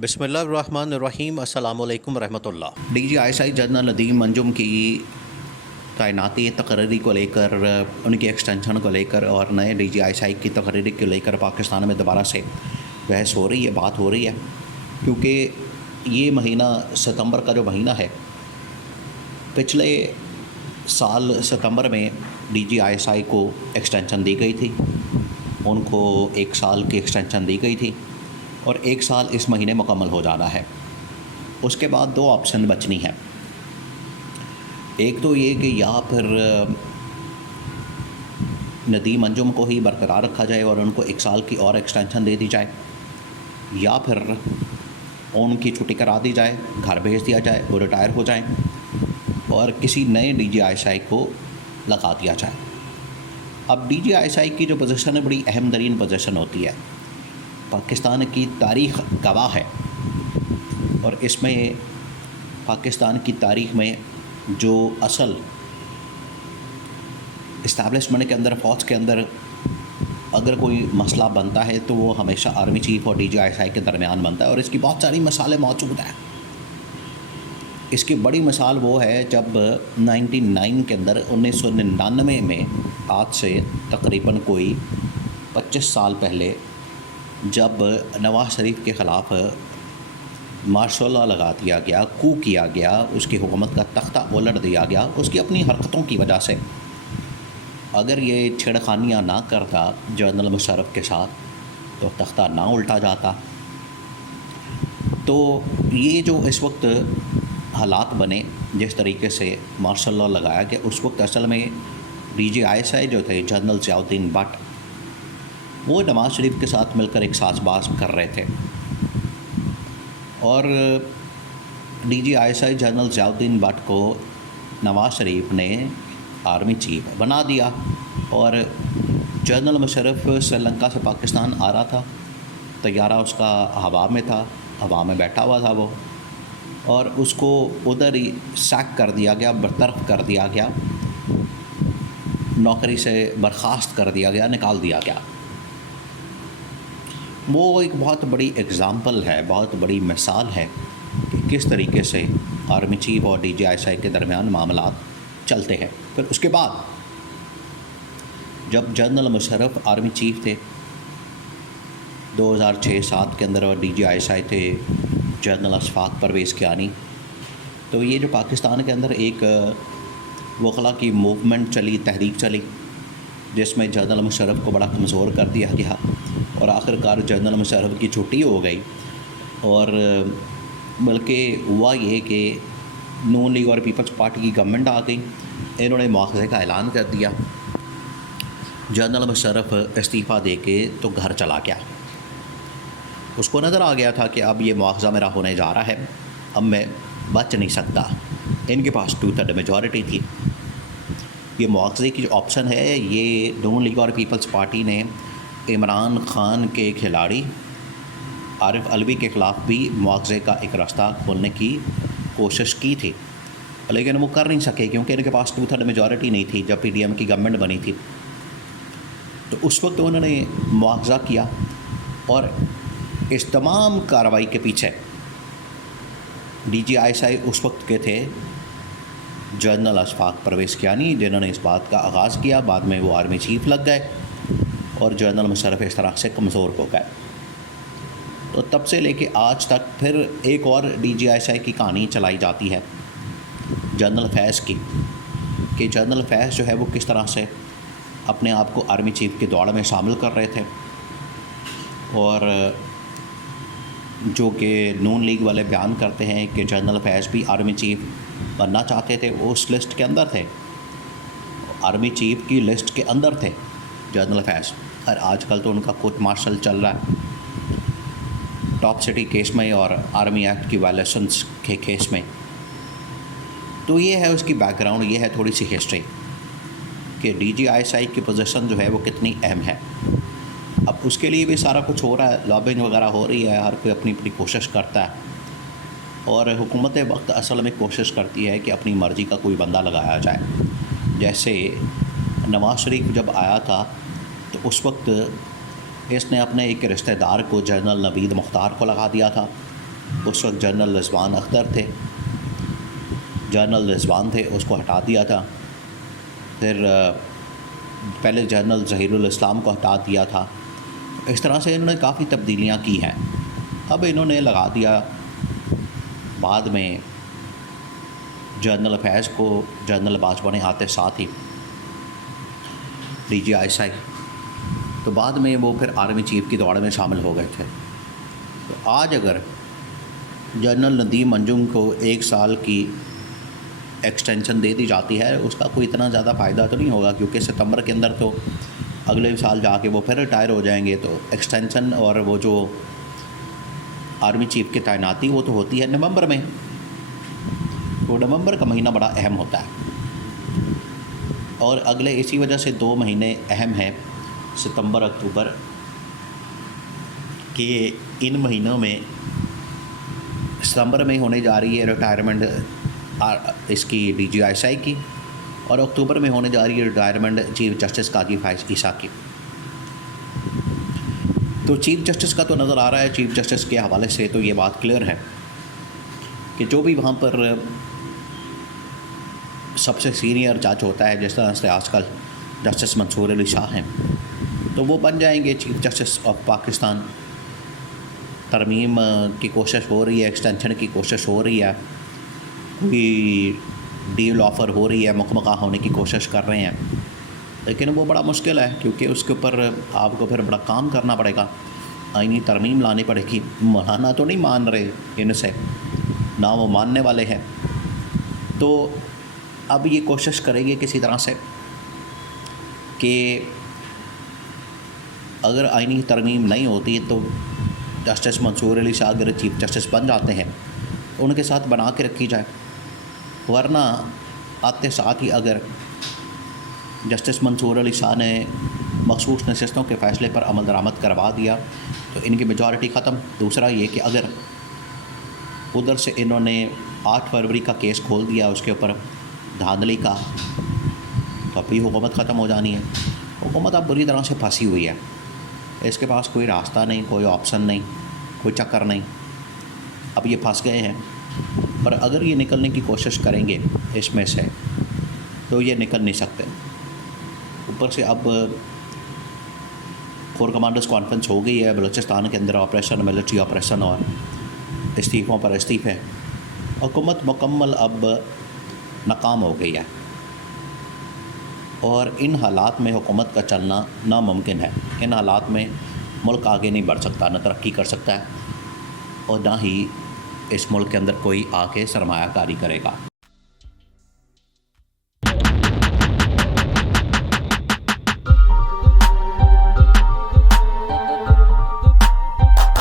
बिस्मिल्लाहिर्रहमानिर्रहीम अस्सलामुअलैकुम रहमतुल्लाह। DGISI जनरल नदीम अंजुम की तैनाती तकर्री को लेकर, उनकी एक्सटेंशन को लेकर और नए DGISI की तकर्री को लेकर पाकिस्तान में दोबारा से बहस हो रही है, बात हो रही है। क्योंकि ये महीना सितंबर का जो महीना है, पिछले साल सितंबर में DGISI को एक्सटेंशन दी गई थी, उनको 1 साल की एक्सटेंशन दी गई थी और 1 साल इस महीने मुकम्मल हो जाना है। उसके बाद 2 ऑप्शन बचनी है। एक तो ये कि या फिर नदीम अंजुम को ही बरकरार रखा जाए और उनको 1 साल की और एक्सटेंशन दे दी जाए, या फिर उनकी छुट्टी करा दी जाए, घर भेज दिया जाए, वो रिटायर हो जाएं और किसी नए DGISI को लगा दिया जाए। अब DGISI की जो पोजीशन है, बड़ी अहम तरीन पोजीशन होती है। पाकिस्तान की तारीख़ गवाह है और इसमें पाकिस्तान की तारीख़ में जो असल इस्टेब्लिशमेंट के अंदर, फ़ौज के अंदर अगर कोई मसला बनता है तो वो हमेशा आर्मी चीफ़ और DGISI के दरमियान बनता है और इसकी बहुत सारी मिसालें मौजूद हैं। इसकी बड़ी मिसाल वो है जब 99 के अंदर 1999 में, आज से तकरीबन कोई 25 साल पहले, जब नवाज़ शरीफ के ख़िलाफ़ मार्शल लॉ लगा दिया गया, कू किया गया, उसकी हुकूमत का तख्ता उलट दिया गया उसकी अपनी हरकतों की वजह से। अगर ये छेड़खानियाँ ना करता जनरल मुशर्रफ के साथ तो तख्ता ना उल्टा जाता। तो ये जो इस वक्त हालात बने, जिस तरीके से मार्शल लॉ लगाया गया, उस वक्त असल में DGISI जो थे जनरल ज़ियाउद्दीन भट्ट, वो नवाज़ शरीफ के साथ मिलकर एक साज़बाज़ कर रहे थे और DGISI जनरल ज़ियाउद्दीन भट्ट को नवाज़ शरीफ ने आर्मी चीफ बना दिया और जनरल मुशर्रफ श्रीलंका से पाकिस्तान आ रहा था, तैयारा उसका हवा में था, हवा में बैठा हुआ था वो, और उसको उधर ही सैक कर दिया गया, बरतरफ कर दिया गया, नौकरी से बर्खास्त कर दिया गया, निकाल दिया गया। वो एक बहुत बड़ी एग्ज़ाम्पल है, बहुत बड़ी मिसाल है कि किस तरीके से आर्मी चीफ और DGISI के दरमियान मामलात चलते हैं। फिर उसके बाद जब जनरल मुशर्रफ आर्मी चीफ थे 2006-07 के अंदर और DGISI थे जनरल अशफाक परवेज़ कियानी, तो ये जो पाकिस्तान के अंदर एक वकला की मूवमेंट चली, तहरीक चली, जिसमें जनरल मुशर्रफ को बड़ा कमज़ोर कर दिया गया और आखिरकार जनरल मुशर्रफ की छुट्टी हो गई और बल्कि हुआ ये कि नून लीग और पीपल्स पार्टी की गवर्नमेंट आ गई, इन्होंने मुआवज़े का ऐलान कर दिया। जनरल मुशर्रफ इस्तीफ़ा दे के तो घर चला गया। उसको नज़र आ गया था कि अब ये मुआवज़ा मेरा होने जा रहा है, अब मैं बच नहीं सकता। इनके पास 2/3 मेजॉरिटी थी। ये मुआवज़े की जो ऑप्शन है, ये नून लीग और पीपल्स पार्टी ने इमरान ख़ान के खिलाड़ी आरिफ अलवी के ख़िलाफ़ भी मुआवज़े का एक रास्ता खोलने की कोशिश की थी, लेकिन वो कर नहीं सके क्योंकि इनके पास 2/3 मेजॉरिटी नहीं थी जब PDM की गवर्नमेंट बनी थी। तो उस वक्त उन्होंने मुआवज़ा किया और इस तमाम कार्रवाई के पीछे DGISI उस वक्त के थे जनरल अशफाक परवेज़ कियानी, जिन्होंने इस बात का आगाज़ किया। बाद में वो आर्मी चीफ लग गए और जनरल मुशर्रफ इस तरह से कमज़ोर हो गए। तो तब से लेके आज तक फिर एक और DGISI की कहानी चलाई जाती है जनरल फैज़ की, कि जनरल फैज़ जो है वो किस तरह से अपने आप को आर्मी चीफ की दौड़ में शामिल कर रहे थे और जो कि नून लीग वाले बयान करते हैं कि जनरल फैज़ भी आर्मी चीफ बनना चाहते थे, वो उस लिस्ट के अंदर थे, आर्मी चीफ की लिस्ट के अंदर थे जनरल फैज़। और आजकल तो उनका कोर्ट मार्शल चल रहा है टॉप सिटी केस में और आर्मी एक्ट की वायलेशंस के केस में। तो ये है उसकी बैकग्राउंड, ये है थोड़ी सी हिस्ट्री कि DGISI की पोजीशन जो है वो कितनी अहम है। अब उसके लिए भी सारा कुछ हो रहा है, लॉबिंग वगैरह हो रही है, हर कोई अपनी अपनी कोशिश करता है और हुकूमत वक्त असल में कोशिश करती है कि अपनी मर्ज़ी का कोई बंदा लगाया जाए। जैसे नवाज़ शरीफ जब आया था तो उस वक्त इसने अपने एक रिश्तेदार को जनरल नवीद मुख्तार को लगा दिया था उस वक्त जनरल रिजवान अख्तर थे, जनरल रिजवान थे, उसको हटा दिया था। फिर पहले जनरल ज़हीरुल इस्लाम को हटा दिया था। इस तरह से इन्होंने काफ़ी तब्दीलियाँ की हैं। अब इन्होंने लगा दिया बाद में जनरल अफेयर्स को, जनरल बाजवा ने आते साथ ही DGISI, तो बाद में वो फिर आर्मी चीफ की दौड़ में शामिल हो गए थे। तो आज अगर जनरल नदीम अंजुम को 1 साल की एक्सटेंशन दे दी जाती है, उसका कोई इतना ज़्यादा फ़ायदा तो नहीं होगा, क्योंकि सितंबर के अंदर तो अगले साल जाके वो फिर रिटायर हो जाएंगे। तो एक्सटेंशन और वो जो आर्मी चीफ की तैनाती वो तो होती है नवंबर में, तो नवंबर का महीना बड़ा अहम होता है। और अगले इसी वजह से 2 महीने अहम हैं, सितंबर अक्टूबर, कि इन महीनों में सितंबर में होने जा रही है रिटायरमेंट इसकी DGISI की, और अक्टूबर में होने जा रही है रिटायरमेंट चीफ जस्टिस काजी फाइज ईसा की। तो चीफ जस्टिस का तो नज़र आ रहा है, चीफ जस्टिस के हवाले से तो ये बात क्लियर है कि जो भी वहाँ पर सबसे सीनियर जज होता है, जिस तरह से आजकल जस्टिस मंसूर अली शाह हैं, तो वो बन जाएंगे चीफ जस्टिस ऑफ पाकिस्तान। तरमीम की कोशिश हो रही है, एक्सटेंशन की कोशिश हो रही है, कोई डील ऑफ़र हो रही है, मुकमका होने की कोशिश कर रहे हैं, लेकिन वो बड़ा मुश्किल है, क्योंकि उसके ऊपर आपको फिर बड़ा काम करना पड़ेगा, आईनी तरमीम लानी पड़ेगी। मौलाना तो नहीं मान रहे इनसे, ना वो मानने वाले हैं। तो अब ये कोशिश करेंगे किसी तरह से कि अगर आईनी तरमीम नहीं होती तो जस्टिस मंसूर अली शाह अगर चीफ जस्टिस बन जाते हैं तो उनके साथ बना के रखी जाए, वरना आते साथ ही अगर जस्टिस मंसूर अली शाह ने मखसूस नशिस्तों के फ़ैसले पर अमल दरामद करवा दिया तो इनकी मेजॉरिटी ख़त्म। दूसरा ये कि अगर उधर से इन्होंने 8 फरवरी का केस खोल दिया उसके ऊपर धांधली का, तो अभी हुकूमत ख़त्म हो जानी है। हुकूमत अब बुरी तरह से फंसी हुई है, इसके पास कोई रास्ता नहीं, कोई ऑप्शन नहीं, कोई चक्कर नहीं, अब ये फंस गए हैं। पर अगर ये निकलने की कोशिश करेंगे इसमें से तो ये निकल नहीं सकते। ऊपर से अब कोर कमांडर्स कॉन्फ्रेंस हो गई है बलूचिस्तान के अंदर, ऑपरेशन, मिलिट्री ऑपरेशन और इस्तीफ़ों पर इस्तीफ़े। हुकूमत मुकम्मल अब नाकाम हो गई है और इन हालात में हुकूमत का चलना नामुमकिन है। इन हालात में मुल्क आगे नहीं बढ़ सकता, न तरक्की कर सकता है और ना ही इस मुल्क के अंदर कोई आके सरमायाकारी करेगा।